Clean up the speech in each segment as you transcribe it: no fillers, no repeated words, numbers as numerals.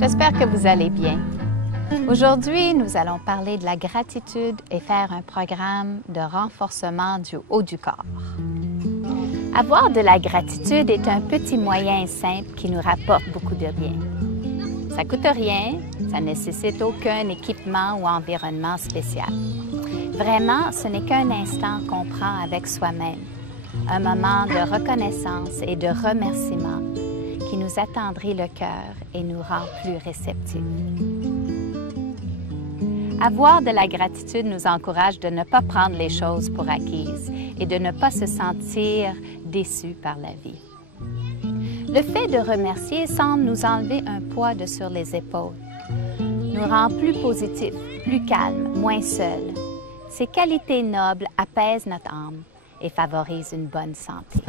J'espère que vous allez bien. Aujourd'hui, nous allons parler de la gratitude et faire un programme de renforcement du haut du corps. Avoir de la gratitude est un petit moyen simple qui nous rapporte beaucoup de bien. Ça ne coûte rien, ça ne nécessite aucun équipement ou environnement spécial. Vraiment, ce n'est qu'un instant qu'on prend avec soi-même, un moment de reconnaissance et de remerciement qui nous attendrit le cœur et nous rend plus réceptifs. Avoir de la gratitude nous encourage de ne pas prendre les choses pour acquises et de ne pas se sentir déçus par la vie. Le fait de remercier semble nous enlever un poids de sur les épaules, nous rend plus positifs, plus calmes, moins seuls. Ces qualités nobles apaisent notre âme et favorisent une bonne santé.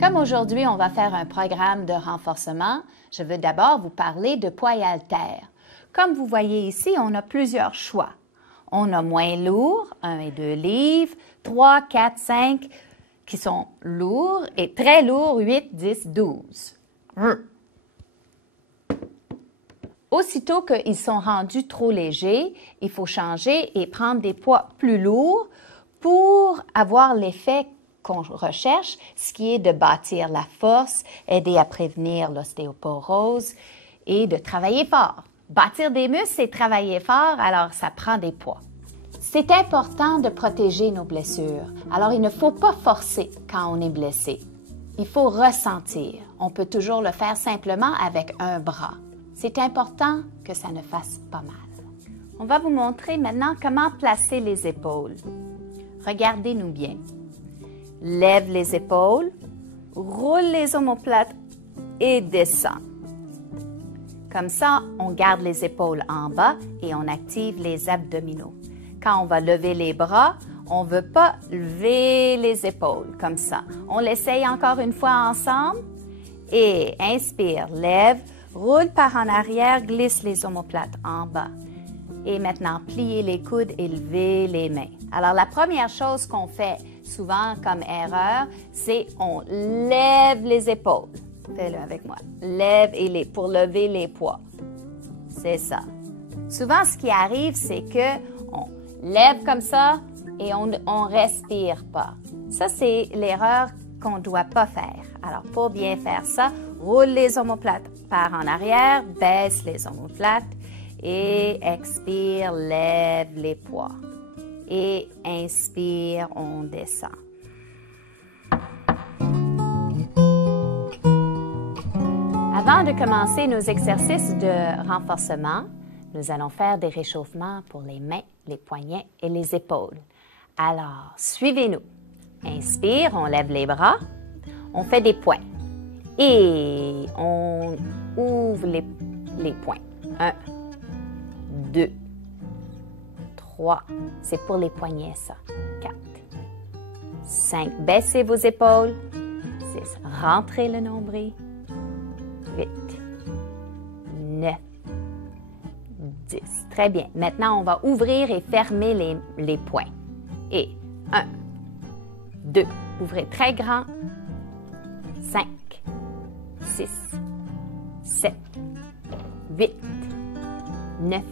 Comme aujourd'hui, on va faire un programme de renforcement, je veux d'abord vous parler de poids et haltères. Comme vous voyez ici, on a plusieurs choix. On a moins lourd, 1 et 2 livres, 3, 4, 5 qui sont lourds et très lourds, 8, 10, 12. Aussitôt qu'ils sont rendus trop légers, il faut changer et prendre des poids plus lourds pour avoir l'effet qu'on recherche, ce qui est de bâtir la force, aider à prévenir l'ostéoporose et de travailler fort. Bâtir des muscles, c'est travailler fort, alors ça prend des poids. C'est important de protéger nos blessures, alors il ne faut pas forcer quand on est blessé. Il faut ressentir. On peut toujours le faire simplement avec un bras. C'est important que ça ne fasse pas mal. On va vous montrer maintenant comment placer les épaules. Regardez-nous bien. Lève les épaules, roule les omoplates et descend. Comme ça, on garde les épaules en bas et on active les abdominaux. Quand on va lever les bras, on ne veut pas lever les épaules comme ça. On l'essaye encore une fois ensemble et inspire, lève, roule par en arrière, glisse les omoplates en bas. Et maintenant, pliez les coudes et levez les mains. Alors, la première chose qu'on fait souvent comme erreur, c'est on lève les épaules. Fais-le avec moi. Lève pour lever les poids. C'est ça. Souvent, ce qui arrive, c'est qu'on lève comme ça et on ne respire pas. Ça, c'est l'erreur qu'on ne doit pas faire. Alors, pour bien faire ça, roule les omoplates par en arrière, baisse les omoplates et expire, lève les poids. Et inspire, on descend. Avant de commencer nos exercices de renforcement, nous allons faire des réchauffements pour les mains, les poignets et les épaules. Alors, suivez-nous. Inspire, on lève les bras, on fait des points et on ouvre les points. 1, 2, 3, c'est pour les poignets ça. 4, 5, baissez vos épaules. 6, rentrez le nombril. 8, 9, 10. Très bien. Maintenant, on va ouvrir et fermer les poings. Et 1, 2, ouvrez très grand. 5, 6, 7, 8, 9,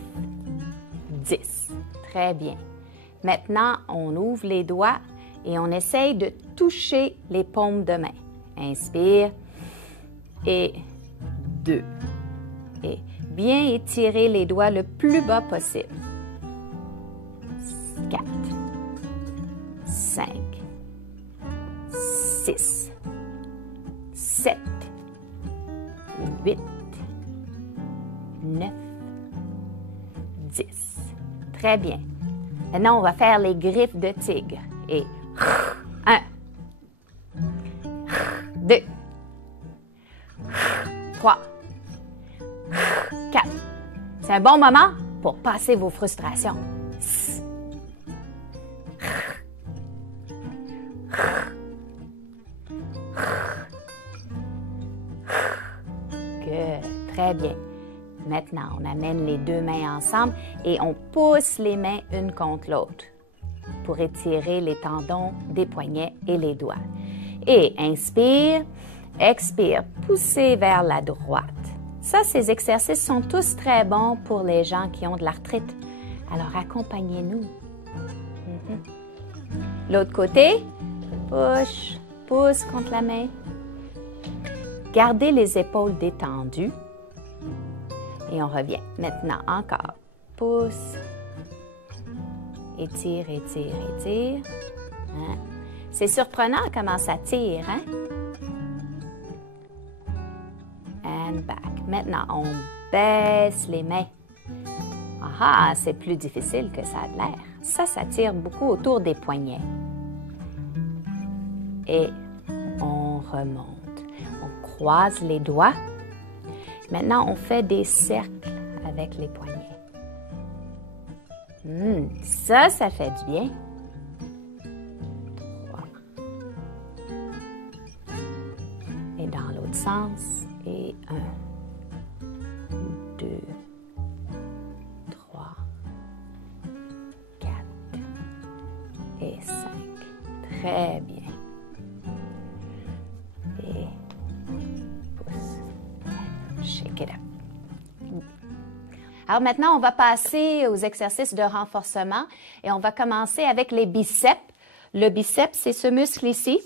10. Très bien. Maintenant, on ouvre les doigts et on essaye de toucher les paumes de main. Inspire et 2. Et bien étirer les doigts le plus bas possible. 4, 5, 6, 7, 8, 9, 10. Très bien. Maintenant, on va faire les griffes de tigre. Et 1, 2, 3, 4. C'est un bon moment pour passer vos frustrations. Good. Très bien. Maintenant, on amène les deux mains ensemble et on pousse les mains une contre l'autre pour étirer les tendons des poignets et les doigts. Et inspire, expire, poussez vers la droite. Ça, ces exercices sont tous très bons pour les gens qui ont de l'arthrite. Alors, accompagnez-nous. L'autre côté, push, pousse contre la main. Gardez les épaules détendues. Et on revient. Maintenant, encore. Pousse. Étire, étire, étire. Hein? C'est surprenant comment ça tire, hein? And back. Maintenant, on baisse les mains. Ah, c'est plus difficile que ça a l'air. Ça tire beaucoup autour des poignets. Et on remonte. On croise les doigts. Maintenant, on fait des cercles avec les poignets. Ça fait du bien. 3. Et dans l'autre sens. Et 1, 2, 3, 4 et 5. Très bien. Et pousse. Shake it up. Alors maintenant, on va passer aux exercices de renforcement et on va commencer avec les biceps. Le biceps, c'est ce muscle ici.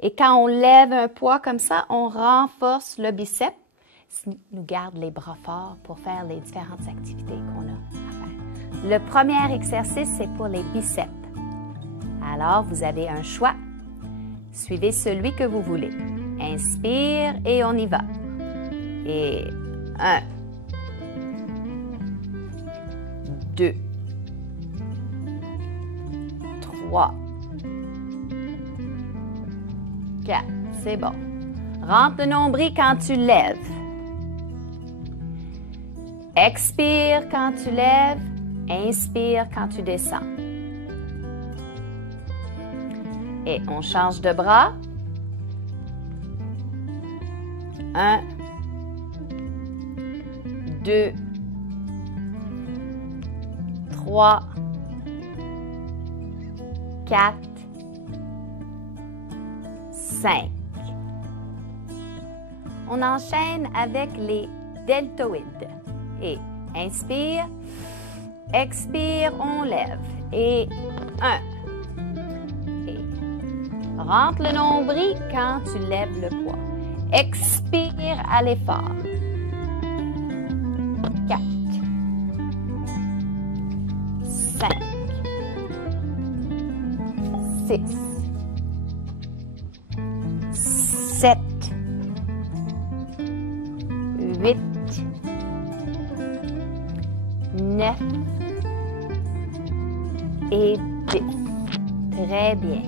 Et quand on lève un poids comme ça, on renforce le biceps. Ça nous garde les bras forts pour faire les différentes activités qu'on a à faire. Le premier exercice, c'est pour les biceps. Alors, vous avez un choix. Suivez celui que vous voulez. Inspire et on y va. Et 1, 2, 3, 4. C'est bon. Rentre le nombril quand tu lèves. Expire quand tu lèves. Inspire quand tu descends. Et on change de bras. 1, 2, 3, 4, 5. On enchaîne avec les deltoïdes. Et inspire, expire, on lève. Et 1. Et rentre le nombril quand tu lèves le poids. Expire à l'effort. 4, 5, 6, 7, 8, 9 et 10. Très bien.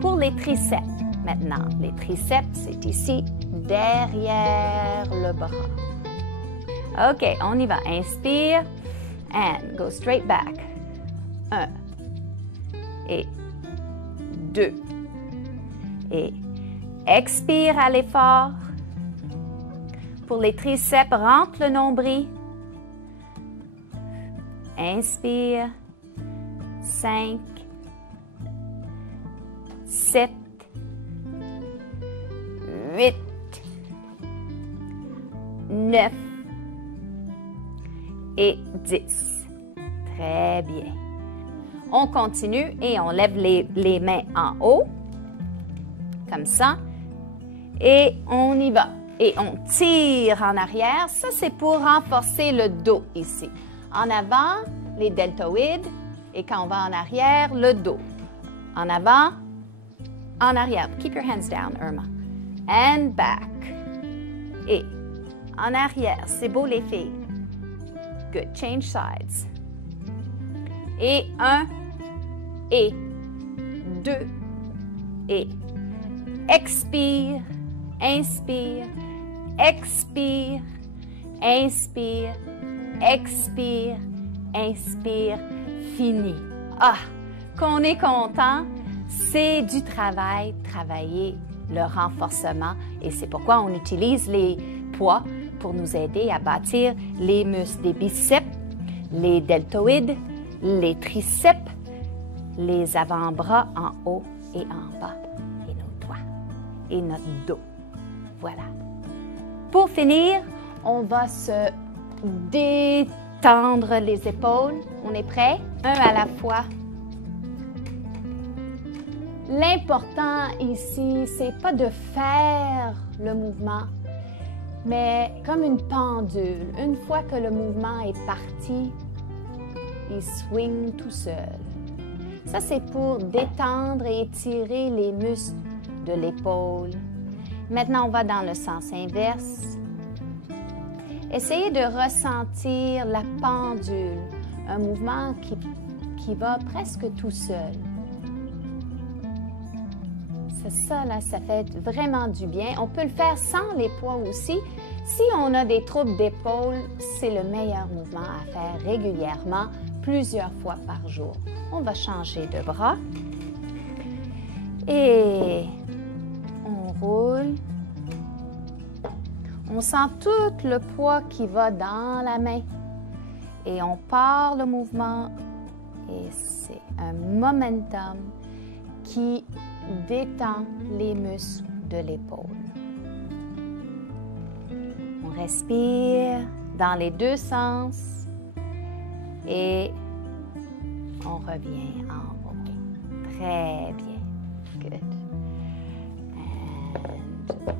Pour les triceps, maintenant. Les triceps, c'est ici, derrière le bras. OK, on y va. Inspire and go straight back. 1 et 2. Et expire à l'effort. Pour les triceps, rentre le nombril. Inspire. 5, 7, 8, 9 et 10. Très bien. On continue et on lève les mains en haut, comme ça, et on y va. Et on tire en arrière. Ça, c'est pour renforcer le dos ici. En avant, les deltoïdes, et quand on va en arrière, le dos. En avant, en arrière. Keep your hands down, Irma. And back. Et en arrière, c'est beau les filles. Good, change sides. Et 1, et 2, et expire, inspire, expire, inspire, expire, inspire, fini. Ah, qu'on est content, c'est du travail, travailler le renforcement et c'est pourquoi on utilise les poids pour nous aider à bâtir les muscles des biceps, les deltoïdes, les triceps, les avant-bras en haut et en bas et nos doigts et notre dos. Voilà. Pour finir, on va se détendre les épaules. On est prêt? Un à la fois. L'important ici, c'est pas de faire le mouvement, mais comme une pendule. Une fois que le mouvement est parti, il swing tout seul. Ça, c'est pour détendre et étirer les muscles de l'épaule. Maintenant, on va dans le sens inverse. Essayez de ressentir la pendule, un mouvement qui va presque tout seul. C'est ça, là, ça fait vraiment du bien. On peut le faire sans les poids aussi. Si on a des troubles d'épaule, c'est le meilleur mouvement à faire régulièrement, plusieurs fois par jour. On va changer de bras. Et on roule. On sent tout le poids qui va dans la main. Et on part le mouvement. Et c'est un momentum qui détend les muscles de l'épaule. On respire dans les deux sens et on revient en haut. Très bien. Good. And up.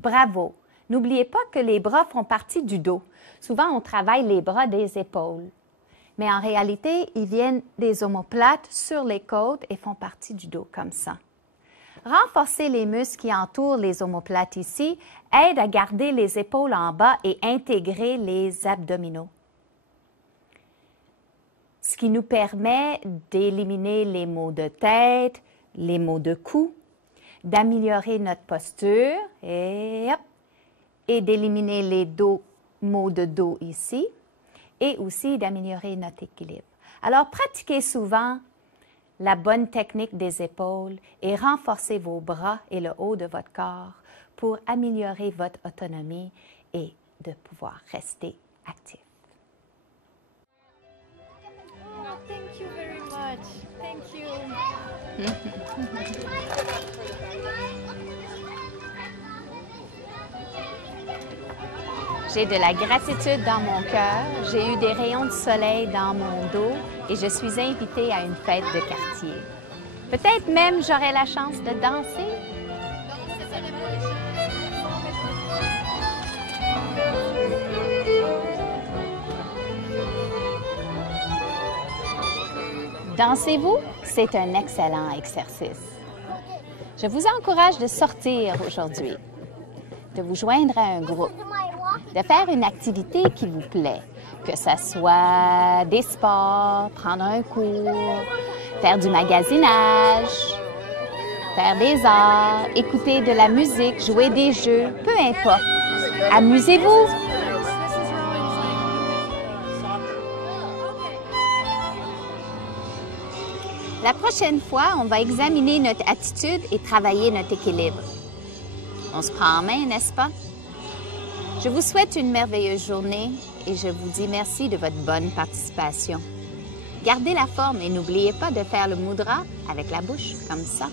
Bravo. N'oubliez pas que les bras font partie du dos. Souvent, on travaille les bras des épaules. Mais en réalité, ils viennent des omoplates sur les côtes et font partie du dos comme ça. Renforcer les muscles qui entourent les omoplates ici aide à garder les épaules en bas et intégrer les abdominaux. Ce qui nous permet d'éliminer les maux de tête, les maux de cou, d'améliorer notre posture et d'éliminer les maux de dos ici. Et aussi d'améliorer notre équilibre. Alors, pratiquez souvent la bonne technique des épaules et renforcez vos bras et le haut de votre corps pour améliorer votre autonomie et de pouvoir rester actif. Oh, thank you very much. Thank you. J'ai de la gratitude dans mon cœur, j'ai eu des rayons de soleil dans mon dos et je suis invitée à une fête de quartier. Peut-être même j'aurai la chance de danser. Dansez-vous? C'est un excellent exercice. Je vous encourage de sortir aujourd'hui, de vous joindre à un groupe, de faire une activité qui vous plaît, que ce soit des sports, prendre un cours, faire du magasinage, faire des arts, écouter de la musique, jouer des jeux, peu importe. Amusez-vous! La prochaine fois, on va examiner notre attitude et travailler notre équilibre. On se prend en main, n'est-ce pas? Je vous souhaite une merveilleuse journée et je vous dis merci de votre bonne participation. Gardez la forme et n'oubliez pas de faire le mudra avec la bouche, comme ça.